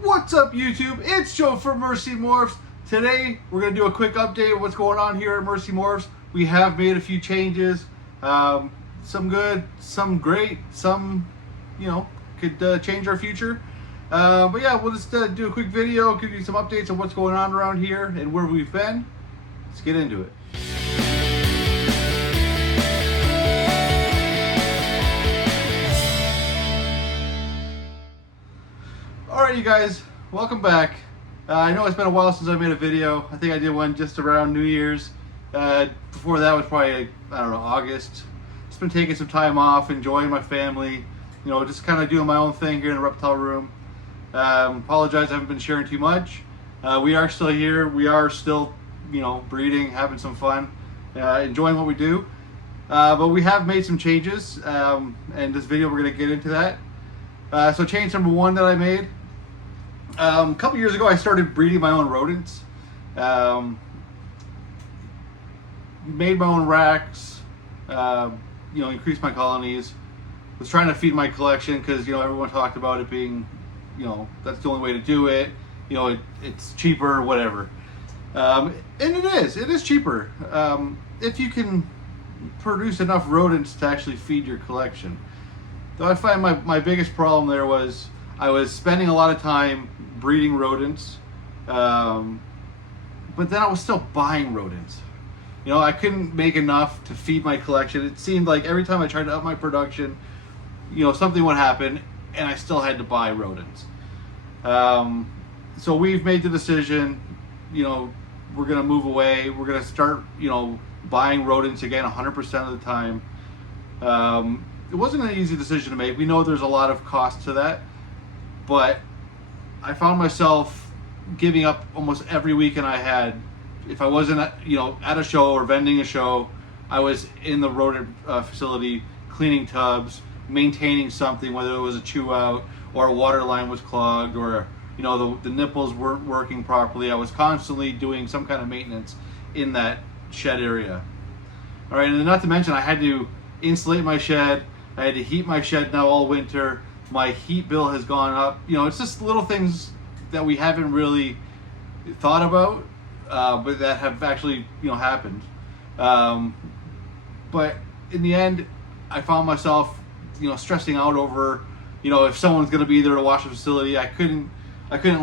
What's up, YouTube? It's Joe from Mursey Morphs. Today we're going to do a quick update of what's going on here at Mursey Morphs. We have made a few changes, some good, some great, some could change our future. But yeah, we'll just do a quick video, give you some updates on what's going on around here and where we've been. Let's get into it. Alright, you guys, welcome back. I know it's been a while since I made a video. I think I did one just around New Year's. Before that was probably, I don't know, August. Just been taking some time off, enjoying my family, just kind of doing my own thing here in the reptile room. Apologize, I haven't been sharing too much. We are still here. We are still, breeding, having some fun, enjoying what we do. But we have made some changes, and this video we're going to get into that. So change number one that I made. A couple years ago I started breeding my own rodents. Made my own racks, increased my colonies. Was trying to feed my collection because everyone talked about it being, that's the only way to do it. It's cheaper, whatever. And it is cheaper if you can produce enough rodents to actually feed your collection. Though I find my biggest problem there was I was spending a lot of time breeding rodents, but then I was still buying rodents. I couldn't make enough to feed my collection. It seemed like every time I tried to up my production, something would happen and I still had to buy rodents. So we've made the decision, we're gonna move away. We're gonna start, buying rodents again 100% of the time. It wasn't an easy decision to make. We know there's a lot of cost to that, but I found myself giving up almost every weekend I had. If I wasn't at a show or vending a show, I was in the rodent facility cleaning tubs, maintaining something, whether it was a chew out or a water line was clogged or the nipples weren't working properly. I was constantly doing some kind of maintenance in that shed area. All right, and not to mention I had to insulate my shed. I had to heat my shed now all winter. My heat bill has gone up. It's just little things that we haven't really thought about, but that have actually, happened. But in the end, I found myself, stressing out over, if someone's going to be there to watch the facility. I couldn't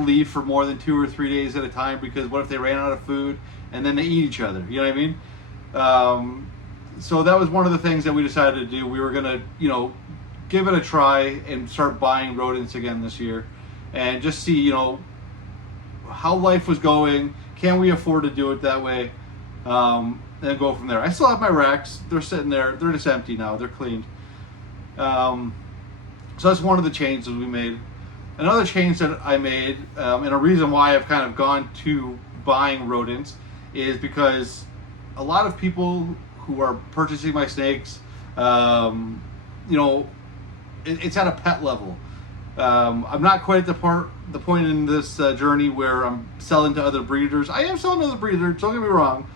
leave for more than 2 or 3 days at a time because what if they ran out of food and then they eat each other? You know what I mean? So that was one of the things that we decided to do. We were going to, give it a try and start buying rodents again this year and just see, how life was going. Can we afford to do it that way? And go from there. I still have my racks. They're sitting there. They're just empty now. They're cleaned. So that's one of the changes we made. Another change that I made, and a reason why I've kind of gone to buying rodents, is because a lot of people who are purchasing my snakes, it's at a pet level. I'm not quite at the point in this journey where I'm selling to other breeders. I am selling to other breeders, don't get me wrong,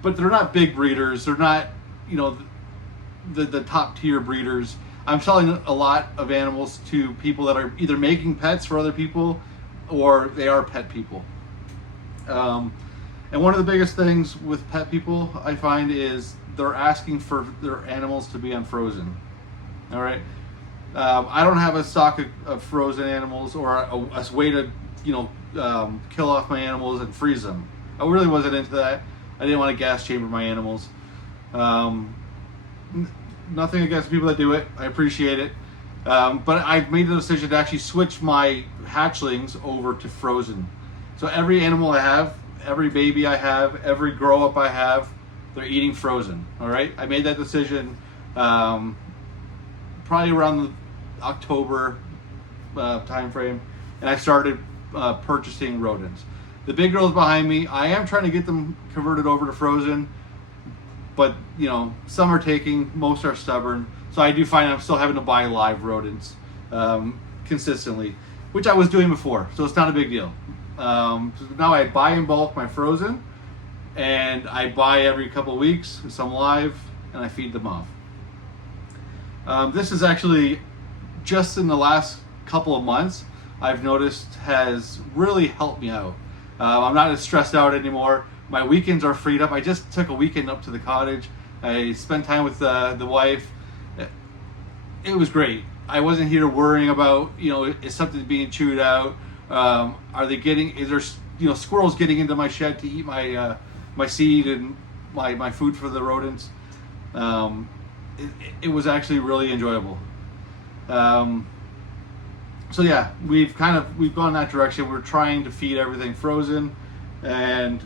but they're not big breeders. They're not, the top tier breeders. I'm selling a lot of animals to people that are either making pets for other people or they are pet people. And one of the biggest things with pet people I find is they're asking for their animals to be unfrozen. All right. I don't have a stock of frozen animals or a way to, kill off my animals and freeze them. I really wasn't into that. I didn't want to gas chamber my animals. Nothing against people that do it. I appreciate it. But I've made the decision to actually switch my hatchlings over to frozen. So every animal I have, every baby I have, every grow up I have, they're eating frozen. All right. I made that decision probably around the October time frame, and I started purchasing rodents. The big girls behind me, I am trying to get them converted over to frozen, but some are taking, most are stubborn. So I do find I'm still having to buy live rodents consistently, which I was doing before, so it's not a big deal. So now I buy in bulk my frozen, and I buy every couple weeks some live, and I feed them off. This is actually just in the last couple of months. I've noticed has really helped me out. I'm not as stressed out anymore. My weekends are freed up. I just took a weekend up to the cottage. I spent time with the wife. It was great. I wasn't here worrying about, is something being chewed out? Is there squirrels getting into my shed to eat my my seed and my food for the rodents? It was actually really enjoyable. So yeah, we've gone that direction. We're trying to feed everything frozen, and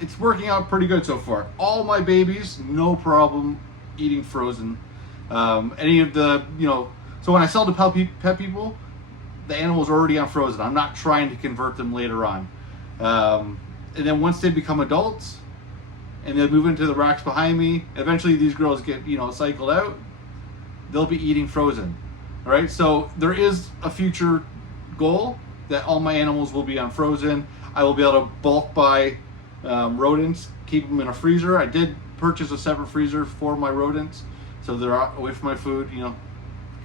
it's working out pretty good so far. All my babies, no problem eating frozen. Any of the, so when I sell to pet people, the animal's already on frozen. I'm not trying to convert them later on. And then once they become adults and they move into the racks behind me, eventually these girls get, cycled out, they'll be eating frozen. All right, so there is a future goal that all my animals will be on frozen. I will be able to bulk buy rodents, keep them in a freezer. I did purchase a separate freezer for my rodents, so they're away from my food. Kind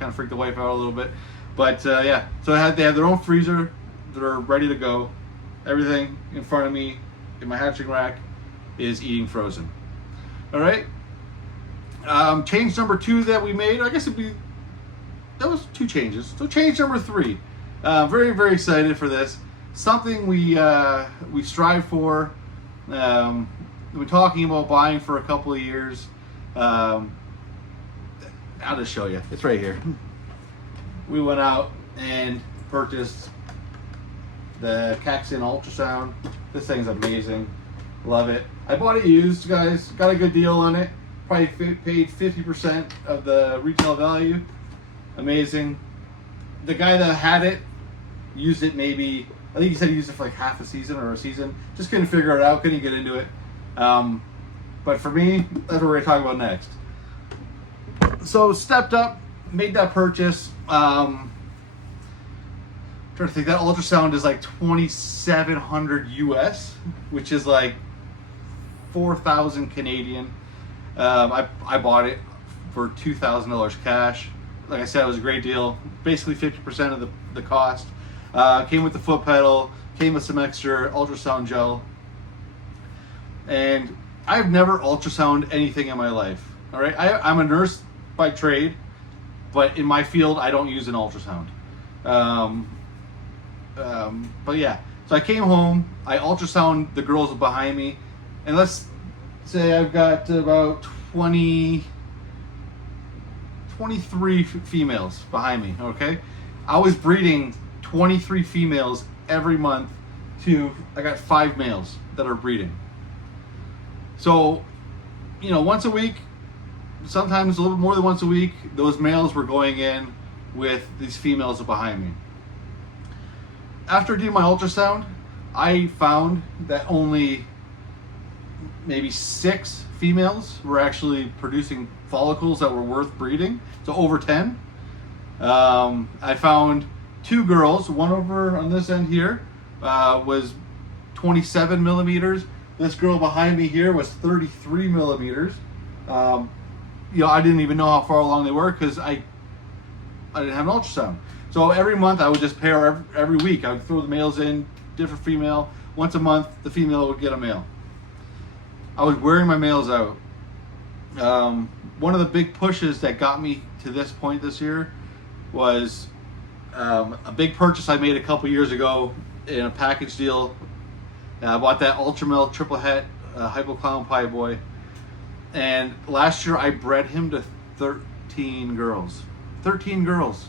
of freaked the wife out a little bit, but yeah. So they have their own freezer. They're ready to go. Everything in front of me in my hatching rack is eating frozen. All right. Change number 2 that we made. I guess that was 2 changes. So change number 3. Very, very excited for this. Something we strive for. We've been talking about buying for a couple of years. I'll just show you. It's right here. We went out and purchased the Caxton ultrasound. This thing's amazing. Love it. I bought it used, guys. Got a good deal on it. Probably paid 50% of the retail value. Amazing. The guy that had it used it maybe, I think he said he used it for like half a season or a season. Just couldn't figure it out, couldn't get into it. But for me, that's what we're going to talk about next. So stepped up, made that purchase. Trying to think, that ultrasound is like $2,700 US, which is like 4,000 Canadian. I bought it for $2,000 cash. Like I said, it was a great deal. Basically 50% of the cost. Came with the foot pedal, came with some extra ultrasound gel. And I've never ultrasound anything in my life. All right, I'm a nurse by trade, but in my field, I don't use an ultrasound. But yeah, so I came home, I ultrasound the girls behind me, and let's say I've got about 23 females behind me, okay? I was breeding 23 females every month I got 5 males that are breeding. So, once a week, sometimes a little bit more than once a week, those males were going in with these females behind me. After doing my ultrasound, I found that only maybe 6 females were actually producing follicles that were worth breeding, so over 10. I found 2 girls, one over on this end here was 27 millimeters. This girl behind me here was 33 millimeters. I didn't even know how far along they were because I didn't have an ultrasound. So every month I would just pair every week. I would throw the males in, different female. Once a month, the female would get a male. I was wearing my males out. One of the big pushes that got me to this point this year was a big purchase I made a couple years ago in a package deal. I bought that Ultramel triple het Hypoclown Pie Boy, and last year I bred him to 13 girls. 13 girls.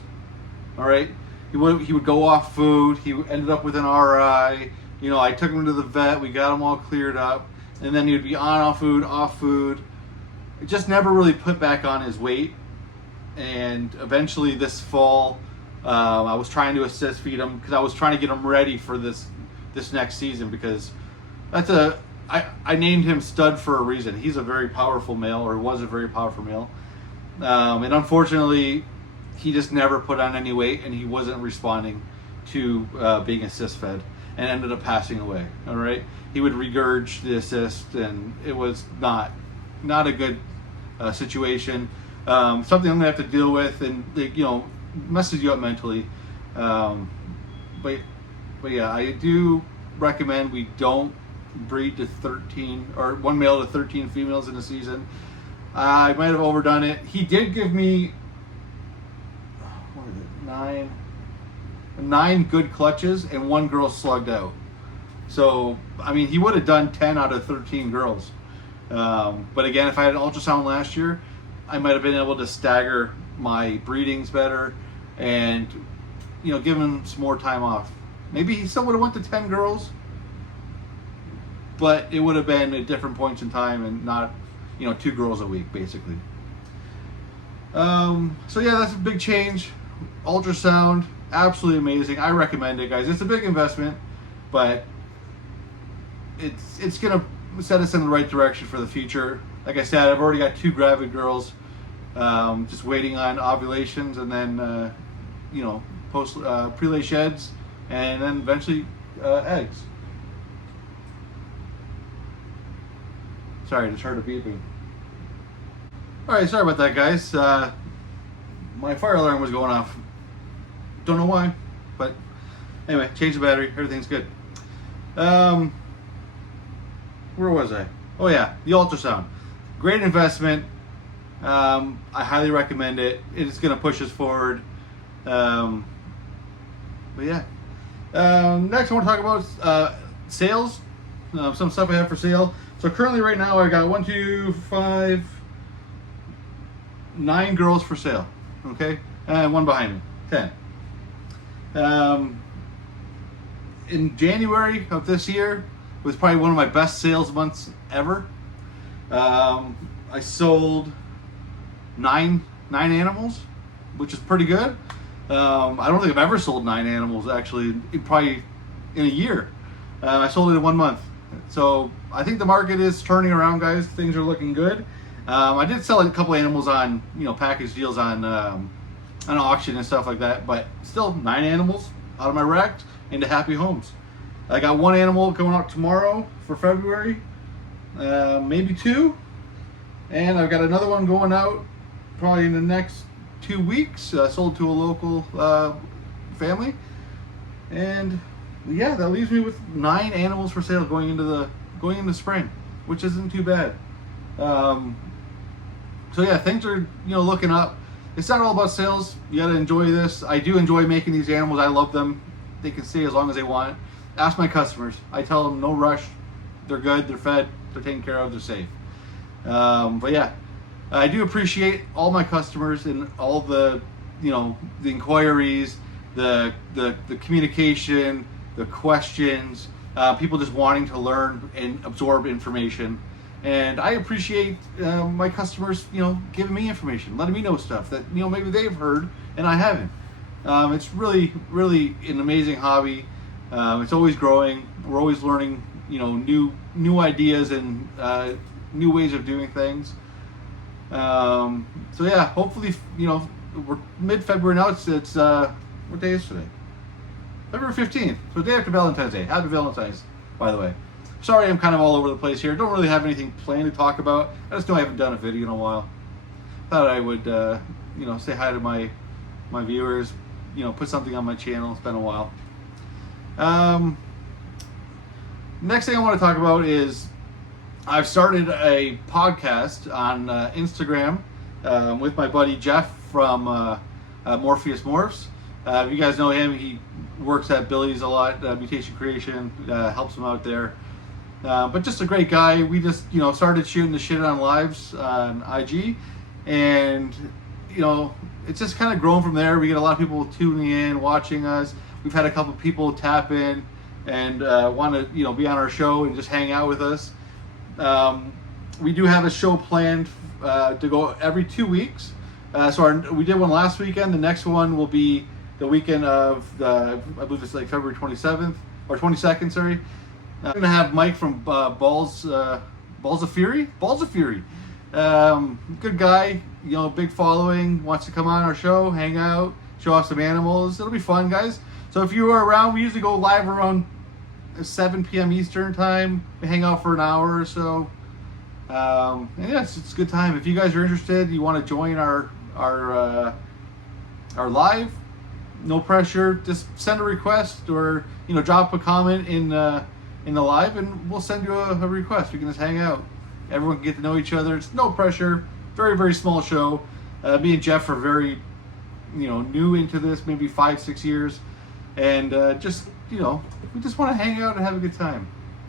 All right. He would go off food. He ended up with an RI. I took him to the vet. We got him all cleared up, and then he would be off food. It just never really put back on his weight. And eventually this fall, I was trying to assist feed him because I was trying to get him ready for this next season, because I named him Stud for a reason. He's a very powerful male, or was a very powerful male. And unfortunately, he just never put on any weight, and he wasn't responding to being assist fed, and ended up passing away. All right, he would regurge the assist, and it was not a good situation. Something I'm gonna have to deal with, and messes you up mentally. Um, but yeah, I do recommend we don't breed to 13 or one male to 13 females in a season. I might have overdone it. He did give me what is it, nine good clutches and one girl slugged out. So I mean, he would have done 10 out of 13 girls. But again, if I had an ultrasound last year, I might have been able to stagger my breedings better and, you know, give him some more time off. Maybe he still would have went to 10 girls, but it would have been at different points in time and not, you know, 2 girls a week basically. So yeah, that's a big change. Ultrasound, absolutely amazing. I recommend it, guys. It's a big investment, but it's gonna set us in the right direction for the future. Like I said, I've already got 2 gravid girls, just waiting on ovulations, and then you know, post prelay sheds, and then eventually eggs. Sorry, just heard a beeping. All right, sorry about that, guys. My fire alarm was going off. Don't know why, but anyway, change the battery. Everything's good. Where was I? Oh yeah, the ultrasound. Great investment. I highly recommend it. It's going to push us forward. But yeah. Next I want to talk about sales. Some stuff I have for sale. So currently right now I got 9 girls for sale. Okay? And one behind me. 10. In January of this year was probably one of my best sales months ever. I sold nine animals, which is pretty good. I don't think I've ever sold 9 animals actually, probably in a year. I sold it in 1 month. So I think the market is turning around, guys. Things are looking good. I did sell a couple animals on, you know, package deals on auction and stuff like that, but still 9 animals out of my rack into happy homes. I got 1 animal going out tomorrow for February, maybe 2, and I've got another one going out probably in the next 2 weeks. Sold to a local family, and yeah, that leaves me with 9 animals for sale going into spring, which isn't too bad. So yeah, things are, you know, looking up. It's not all about sales. You gotta enjoy this. I do enjoy making these animals. I love them. They can stay as long as they want. Ask my customers. I tell them no rush. They're good. They're fed. They're taken care of. They're safe. But yeah, I do appreciate all my customers and all the, you know, the inquiries, the communication, the questions, people just wanting to learn and absorb information. And I appreciate my customers, you know, giving me information, letting me know stuff that, you know, maybe they've heard and I haven't. It's really, really an amazing hobby. It's always growing. We're always learning, you know, new ideas and new ways of doing things. So yeah, hopefully, you know, we're mid-February now. It's what day is today? February 15th. So day after Valentine's Day. Happy Valentine's, by the way. Sorry, I'm kind of all over the place here. Don't really have anything planned to talk about. I just know I haven't done a video in a while. Thought I would, you know, say hi to my viewers. You know, put something on my channel. It's been a while. Next thing I want to talk about is I've started a podcast on Instagram with my buddy Jeff from Mursey Morphs. If you guys know him, he works at Billy's a lot, Mutation Creation, helps him out there. But just a great guy. We just, you know, started shooting the shit on lives on IG, and, you know, it's just kind of grown from there. We get a lot of people tuning in, watching us. We've had a couple people tap in and want to, you know, be on our show and just hang out with us. We do have a show planned to go every 2 weeks. We did one last weekend. The next one will be the weekend of I believe it's like February 27th or 22nd. Sorry. I'm gonna have Mike from Balls of Fury. Good guy. You know, big following. Wants to come on our show, hang out, show off some animals. It'll be fun, guys. So if you are around, we usually go live around 7 p.m. Eastern time. We hang out for an hour or so. And yeah, it's a good time. If you guys are interested, you want to join our live, no pressure. Just send a request, or drop a comment in the live, and we'll send you a request. We can just hang out. Everyone can get to know each other. It's no pressure. Very, very small show. Me and Jeff are very new into this, maybe 5-6 years, and just we just want to hang out and have a good time.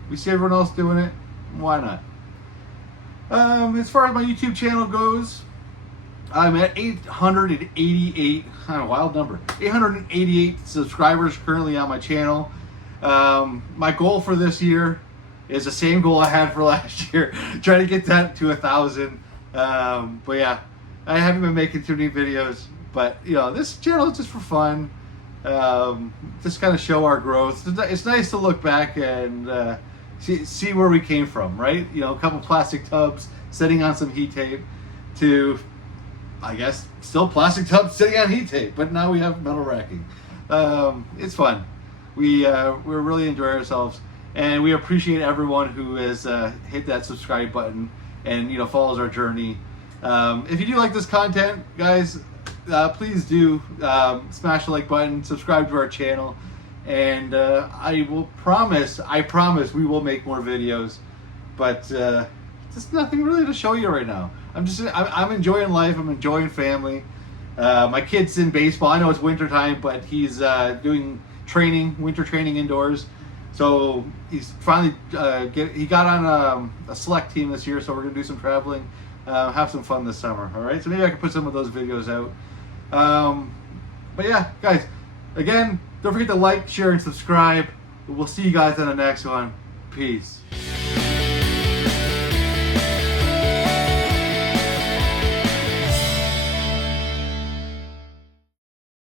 We see everyone else doing it, why not? As far as my YouTube channel goes, I'm at 888, kind of wild number, 888 subscribers currently on my channel. My goal for this year is the same goal I had for last year, trying to get that to 1,000. But yeah, I haven't been making too many videos, but this channel is just for fun. Just kind of show our growth. It's nice to look back and see where we came from, right? A couple plastic tubs sitting on some heat tape to, I guess, still plastic tubs sitting on heat tape, but now we have metal racking. It's fun. We're really enjoying ourselves, and we appreciate everyone who has hit that subscribe button and follows our journey. If you do like this content, guys, please do smash the like button, subscribe to our channel, and I promise we will make more videos, but just nothing really to show you right now. I'm enjoying life. I'm enjoying family. My kid's in baseball. I know it's winter time, but he's doing winter training indoors. So he's finally he got on a select team this year. So we're gonna do some traveling, have some fun this summer. All right. So maybe I can put some of those videos out. But yeah, guys, again, don't forget to like, share, and subscribe. We'll see you guys on the next one. Peace.